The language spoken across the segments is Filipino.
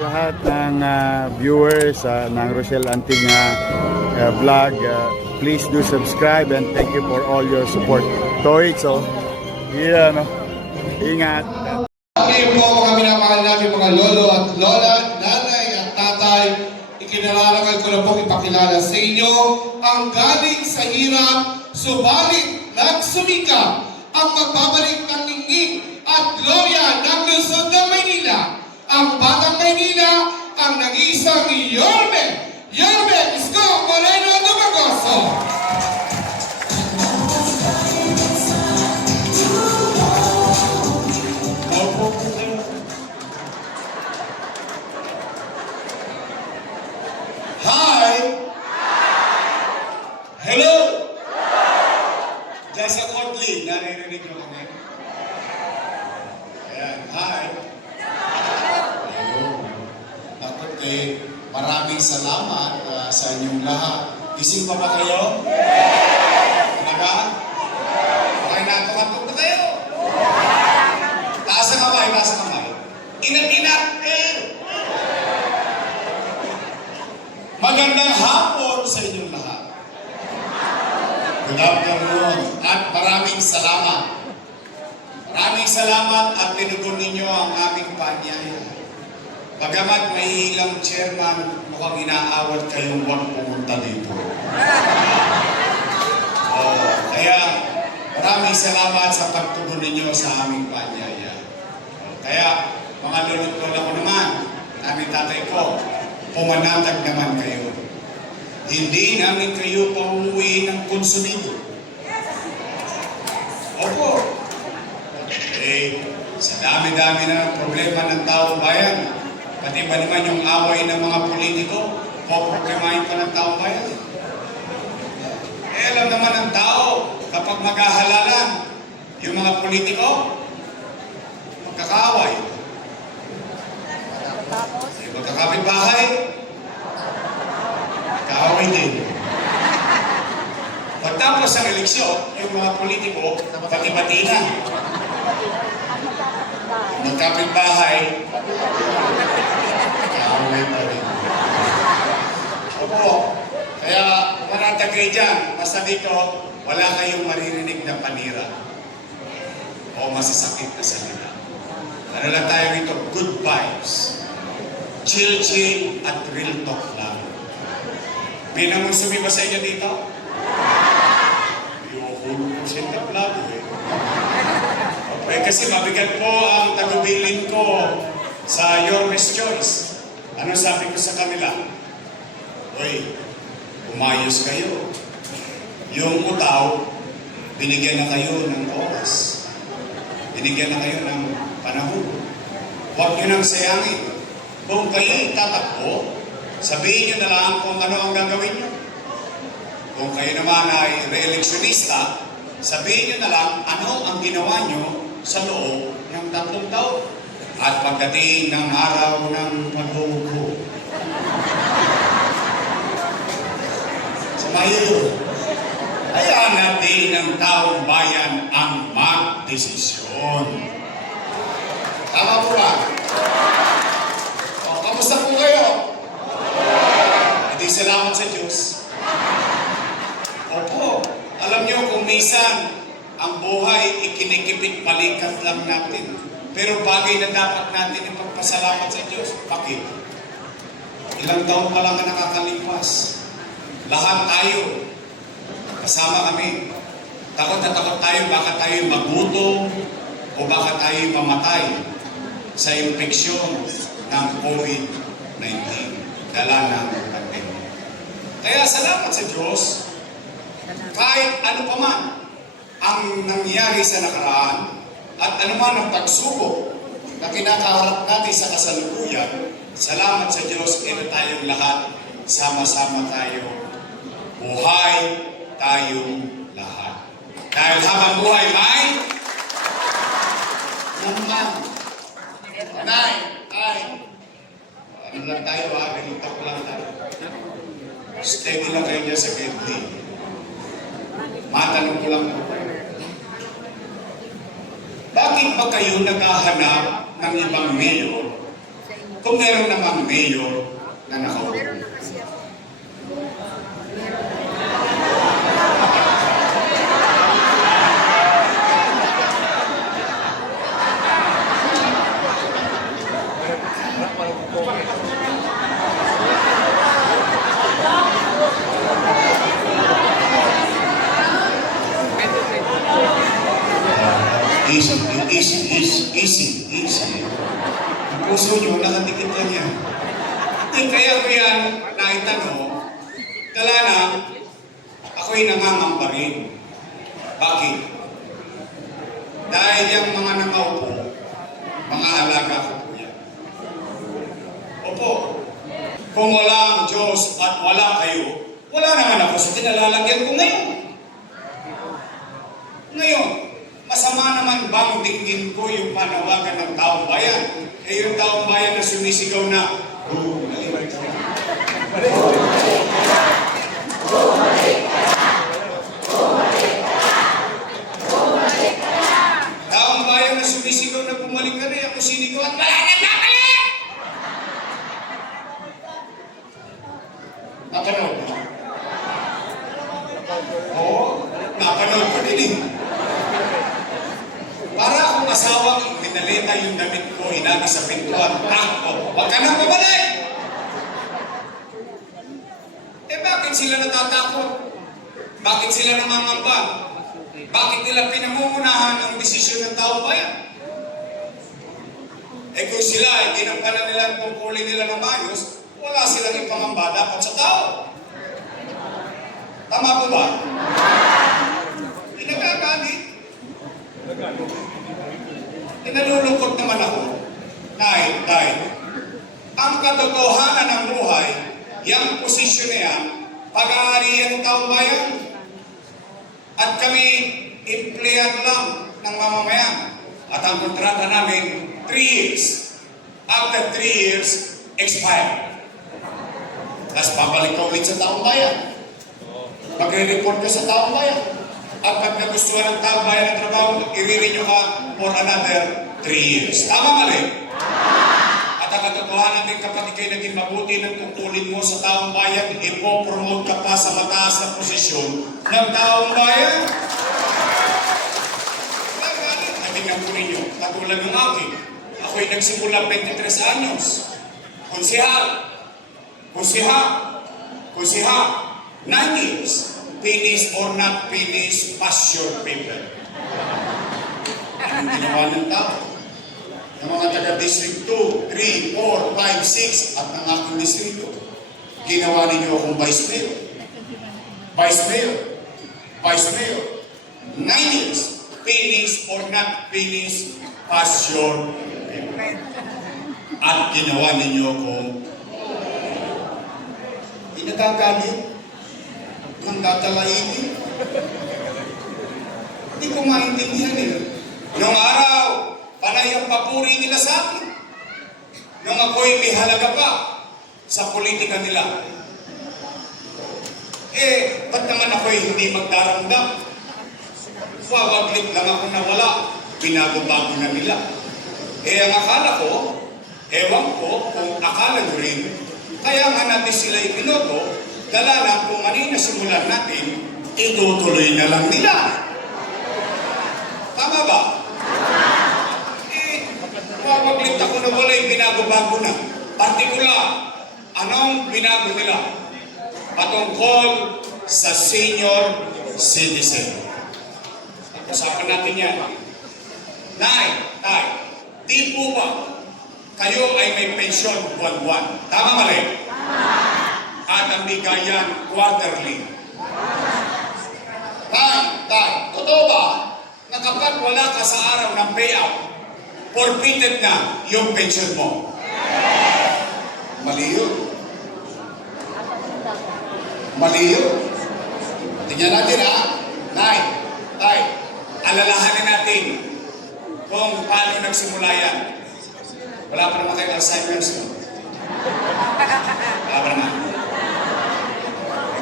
Lahat ng viewers ng Rochelle Antig vlog, please do subscribe and thank you for all your support. Toy, so, yeah, no? Ingat. Kayo po mga minamahal namin mga lolo at lola, nanay at tatay, ikinararangal ko na po ipakilala sa inyo ang galing sa hirap, subalit nagsumikap, ang magbabalik ng ningning at gloria ng lungsod ng Maynila, ang Batang Maynila, ang nag-iisang Yorme Isko Moreno Dumagoso. Hi! Hello! Diyan sa Cotley, naririnig mo kami. Ayan, hi! Takot maraming salamat sa inyong lahat. Gising pa ba kayo? Talaga? Okay na, tumatog na kayo? Taas ang kamay, taas ang kamay. Inat-inat! Magandang hapon sa inyong lahat. Good afternoon at maraming salamat. Maraming salamat at tinugon ninyo ang aming panyaya. Bagamat may ilang chairman, mukhang inaawat kayong wag pumunta dito. Kaya maraming salamat sa pagtugon ninyo sa aming panyaya. Kaya mga lulot-lola ko naman, aming tatay ko, pumanatag naman kayo. Hindi namin kayo pauwi ng konsumido. Opo. Sa dami-dami na problema ng taong bayan, pati ba naman yung away ng mga politiko, poproblemahin pa ng taong bayan. Alam naman ng tao, kapag maghahalalan, yung mga politiko, magkakaaway. Magkakapit bahay, kaaway din. Pagtapos ang eleksyon, yung mga politiko, pati-pati na. Magkapit bahay, kaaway pa rin. Opo, kaya manatag kayo dyan. Basta dito, wala kayong maririnig na panira o masasakit na salita. Ano lang tayo rito? Good vibes. Chill at real talk lang. May namusumi ba sa inyo dito? Ayoko siya na vlog kasi mabigat po ang tagubilin ko sa Yorme's Choice. Ano sabi ko sa kanila? Uy, umayos kayo. Yung utaw, binigyan na kayo ng oras. Binigyan na kayo ng panahon. Huwag nyo nang sayangin. Kung kayo tatakbo, sabihin nyo na lang kung ano ang gagawin nyo. Kung kayo naman ay re-electionista, sabihin nyo na lang ano ang ginawa nyo sa loob ng 3 taon. At pagdating ng araw ng paghuhukom, sa Mayo, hayaan natin ng taong bayan ang magdesisyon. Tama po ba? Kamusta po kayo? Hindi salamat sa Diyos. Opo, alam niyo kung minsan ang buhay ikinikipit balikat lang natin. Pero bagay na dapat natin ipagpasalamat sa Diyos. Bakit? Ilang taon pa lang ang nakakalipas. Lahat tayo, kasama kami. Takot na takot tayo, baka tayo magutom o baka tayo mamatay sa infeksyon ng COVID-19. Dala ng pandemya. Kaya salamat sa Diyos. Kahit ano pa man ang nangyari sa nakaraan at anuman ang pagsubok na kinakaharap natin sa kasalukuyan, salamat sa Diyos, ito tayong lahat, sama-sama tayo, buhay tayong lahat. Dahil habang buhay may naman. Nay, ano lang tayo ganito ko lang tayo. Steady lang kayo niya sa Bentley. Matanong ko lang po kayo. Bakit ba kayo naghahanap ng ibang mayor kung meron namang mayor na nakaupo. Meron na kasi ako. Easy. Ang puso nyo, nakatikit lang yan. Kaya ko yan naitanong, dala na, ako'y nangangamba rin. Bakit? Dahil yung mga nangaupo, mga alaga ko po yan. Opo, kung wala ang Diyos at wala kayo, wala naman ako sa kinalalagyan ko ngayon. Ngayon, masama naman bang dinggin ko yung panawagan ng taong bayan? Eh yung taong bayan na sumisigaw na, taong bayan na sumisigaw na bumalik ka na, ako sinigawan, wala na babalik! Napanood mo? Oo, napanood ko din eh. Para akong asawang pinaleta yung damit ko, inabi sa pintuan, wag ka nang babalik! Eh bakit sila natatakot? Bakit sila nangangamba? Bakit nila pinangungunahan ang desisyon ng taong bayan? Eh kung sila ay ginampanan nila ang tungkulin nila ng ayos, wala silang ipangamba dapat sa tao. Tama po ba? Pinagagalit. Nalulungkot naman ako. Dahil ang katotohanan ng buhay, yung posisyon na yan, pag-aarihan ng taong bayan. At kami, empleyado lang ng mamamayan. At ang kontrata namin, 3 years. After 3 years, expire. Tapos babalik ka ulit sa taong bayan. Magre-report ka sa taong bayan. At pag nagustuhan ng taong bayan ng trabaho, i-renew ka for another 3 years. Tama mali? At ang katotohanan din kapag ikay naging mabuti ng tungkulin mo sa taong bayan, ipopromote ka pa sa mataas na posisyon ng taong bayan. Natingnan po ninyo, katulad ng akin. Ako'y nagsimula 23 anyos. Konsihal. 9 years. Finish or not finish, pass your paper. Ang ginawa ng tao. Ng mga taga-district 2, 3, 4, 5, 6 at ng aking distrito. Ginawa ninyo akong vice mayor. Vice mayor. 9 years. Finish or not finish, pass your paper. At ginawa ninyo akong inagagalit. Nang tatalainin. Hindi ko maintindihan eh. Noong araw, panay ang papuri nila sa akin. Noong ako'y may halaga pa sa politika nila. Eh, ba't naman ako'y hindi magdaramdam? Wawaglit lang ako na wala. Binago-bago na nila. Eh, ang akala ko, ewan ko kung akala nyo rin, kaya nga natin sila ipinoto, dala lang kung kanina simulan natin, itutuloy na lang nila. Tama ba? Eh, wawaglit ako na wala'y binago-bago na. Partikular, anong binago nila? Patungkol sa senior citizen. Usapan natin yan. Nay, di po ba kayo ay may pensyon buwan-buwan? Tama mali? At ang bigayan quarterly. Totoo ba na kapag wala ka sa araw ng payout, forfeited na yung pension mo? Mali yun. Tingnan natin ha. Tay, alalahanin natin kung paano nagsimula yan. Wala pa naman kayo Alzheimer's, no? Wala pa naman.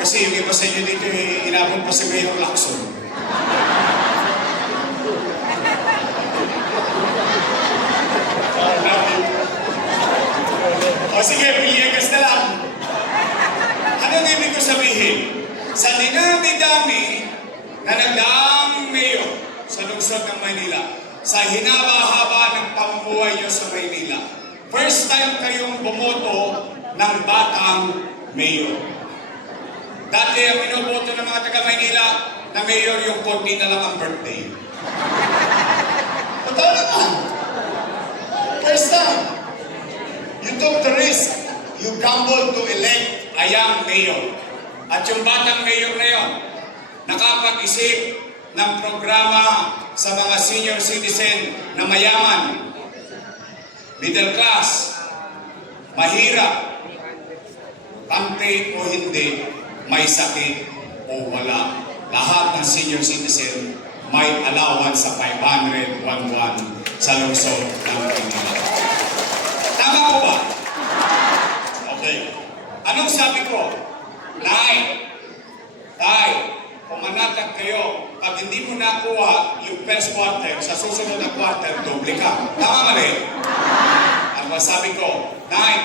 Kasi yung iba sa inyo dito, inabot pa si Mayor Lacson. sige, Villegas na lang. Anong ibig ko sabihin? Sa dinami-dami na nagdaang mayor sa lungsod ng Maynila, sa hinaba-haba ng pamumuhay nyo sa Maynila, first time kayong bumoto ng batang mayor. Dati ang binoboto ng mga taga-Maynila na mayor yung konti na lang ang birthday. Totoo naman. First time. You took the risk. You gambled to elect a young mayor. At yung batang mayor na yon, nakapag-isip ng programa sa mga senior citizen na mayaman, middle class, mahirap, tante o hindi, may sakit o wala. Lahat ng senior citizen may allowance sa 500 buwan-buwan sa lungsod ng Maynila. Tama po ba? Okay. Anong sabi ko? Nay, pumanatag kayo. Pag hindi mo nakuha yung first quarter, sa susunod na quarter, doble ka. Tama mali? Ang sabi ko, Nay,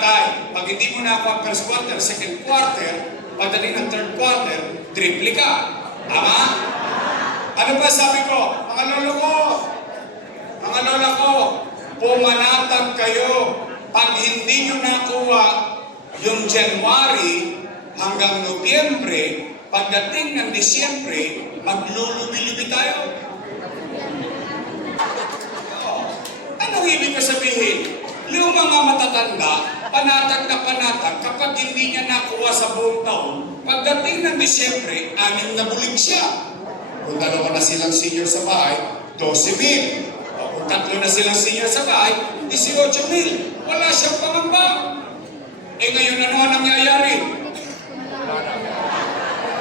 pag hindi mo nakuha ang first quarter, second quarter, pagdating ng third quarter, triple ka. Tama? Ano pa sabi ko? Mga lola ko, pumanatag kayo. Pag hindi nyo nakuha yung January hanggang Nobyembre, pagdating ng Disyembre, maglulubi-lubi tayo. Anong ibig ko sabihin? Yung mga matatanda, panatag na panatag, kapag hindi niya nakuha sa buong taon, pagdating ng Disyembre, 6 na bulig siya. Kung 2 na silang senior sa bahay, 12,000. O kung 3 na silang senior sa bahay, 18,000. Wala siyang pangamba. Ngayon ano ang nangyayari?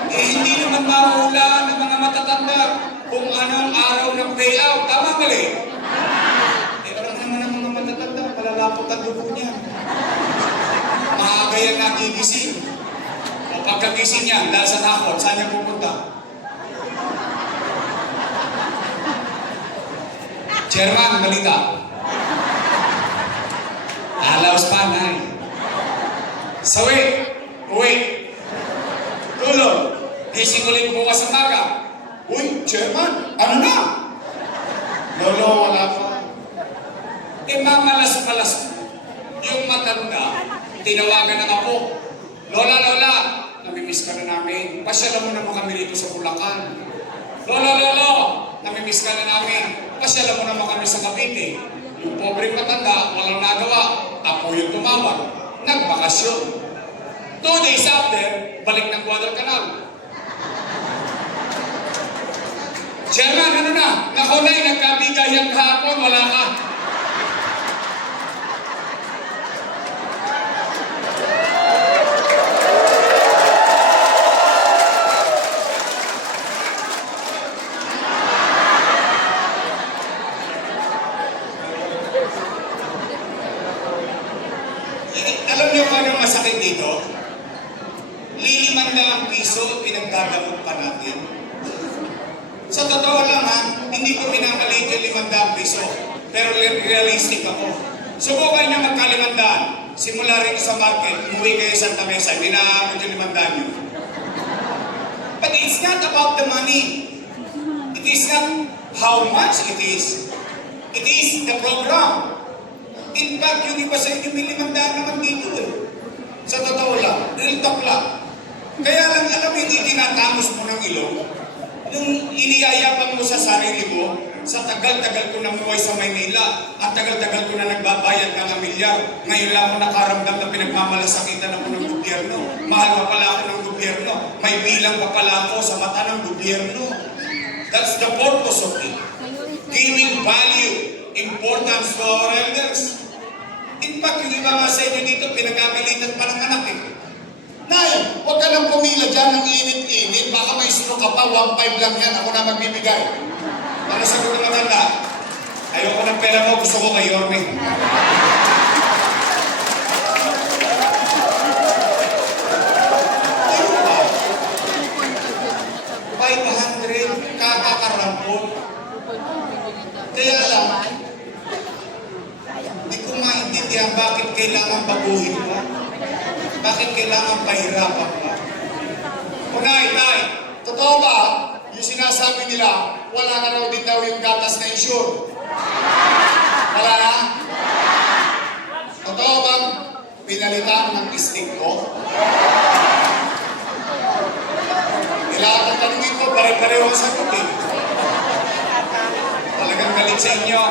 Hindi naman mahula ng mga matatanda kung anong araw ng payout. Tama mali? Alam naman ang mga matatanda, palalapot ang dugo niya. Maaga yan nagigising. O pagkagising niya, dahil sa takot, saan niya pupunta? Chairman, balita. Alaos pa, Nay. Sawi, uwi. Tulog. Gising ulit bukas ang maga. Uy, Chairman, ano na? Lolo, wala pa. Mamalas-malas yung matanda, tinawagan ng apo. Lola, namimiss ka na namin. Pasyalan mo naman kami rito sa Bulacan. Lolo, namimiss ka na namin. Pasyalan mo naman kami sa Cavite. Yung pobreng matanda, walang nagawa. Apo yung tumawag. Nagbakasyon. 2 days after, balik ng Guadalcanal. Chairman, ano na? Nakunay, nagkabigayan kahapon, wala ka. Alam niyo kung anong masakit dito? 500 piso pinagdagamot pa natin. Sa totoo lang ha, hindi ko minamalit yung 500 piso. Pero realistic ako. Subukan niyo magka-500. Simula rin sa market, umuwi kayo sa Santa Mesa, hindi na-aabot yung 500 niyo. But it's not about the money. It is not how much it is. It is the program. In fact, yung iba sa inyo, may 500 naman dito eh. Sa totoo lang, real talk lang. Kaya lang, alam mo, hindi tinatamos mo ng ilong. Nung iniyayabang mo sa sarili mo, sa tagal-tagal ko namuhay sa Maynila, at tagal-tagal ko na nagbabayad ng amilyar, ngayon lang ako nakaramdam na pinagmamalasakitan ako ng gobyerno. Mahal pa pala ako ng gobyerno. May bilang pa pala ako sa mata ng gobyerno. That's the purpose of it. Giving value, importance to our elders. In fact, yung iba nga sa inyo dito, pinagagalitan pa ng anak eh. Nay, huwag ka lang pumila dyan ng init-init. Baka may stroke ka pa, 1.5 lang yan. Ako na magbibigay. Para sa mga matanda, ayoko ng pera mo, gusto ko kay Yorme. 500, kakakarampot. Kaya lang, hindi ko maintindihan bakit kailangan baguhin pa. Bakit kailangan pahirapan pa? Unay, tay, totoo ba yung sinasabi nila, wala na raw din daw yung gatas na insure? Wala na? Totoo bang pinalitan ng stick ko? Kailangan ang tanungin ko, pare-pareho ang sagot eh. Talagang galit sa inyo.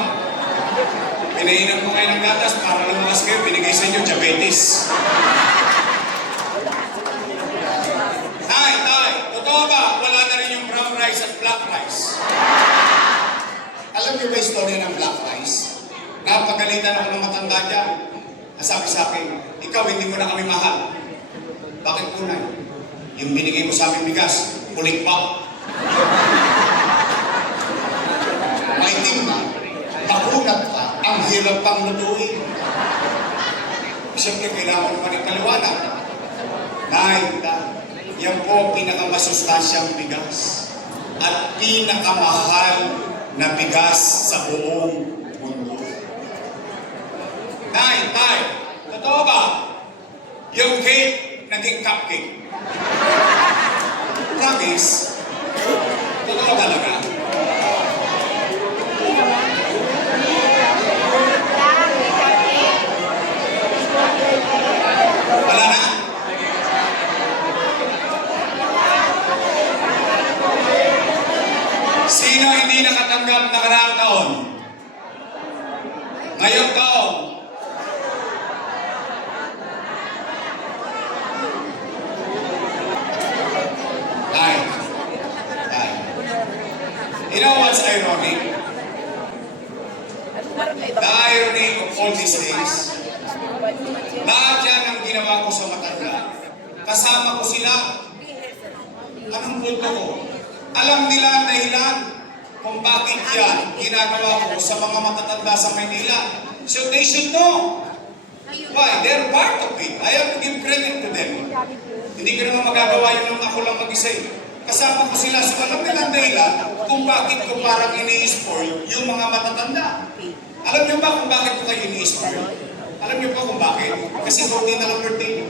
Pinainan mo kayo ng gatas para lumakas kayo, binigay sa inyo diabetes. Tay, totoo ba? Wala na rin yung brown rice at black rice. Alam niyo ba istorya ng black rice? Napagalitan ako ng matanda dyan. Nasabi sa akin, ikaw hindi mo na kami mahal. Bakit po na? Yung binigay mo sa amin bigas, pulik pa. May tingnan, makunat pa, ang hirap pang lutuin. Siyempre, kailangan mo rin paliwanag. Yan po pinakamasustansyang bigas at pinakamahal na bigas sa buong mundo. Tay, totoo ba? Yung cake, naging cupcake. Promise? Totoo talaga? Wala na? Sino hindi nakatanggap na karaang taon? Ngayong taon? Tay. You know what's ironic? The irony of all these things, lahat yan ang ginawa ko sa matanda. Kasama ko sila. Anong punto ko? Alam nila ang dahilan kung bakit yan ginagawa ko sa mga matatanda sa Maynila. So they should know. Why? They're part of it. I have to give credit to them. Hindi ko naman magagawa yun nung ako lang mag-isa. Kasama ko sila. So alam nila ang dahilan kung bakit ko parang ini-spoil yung mga matatanda. Alam niyo ba kung bakit ko kayo ini-spoil? Alam niyo ba kung bakit? Kasi 14 na lang birthday.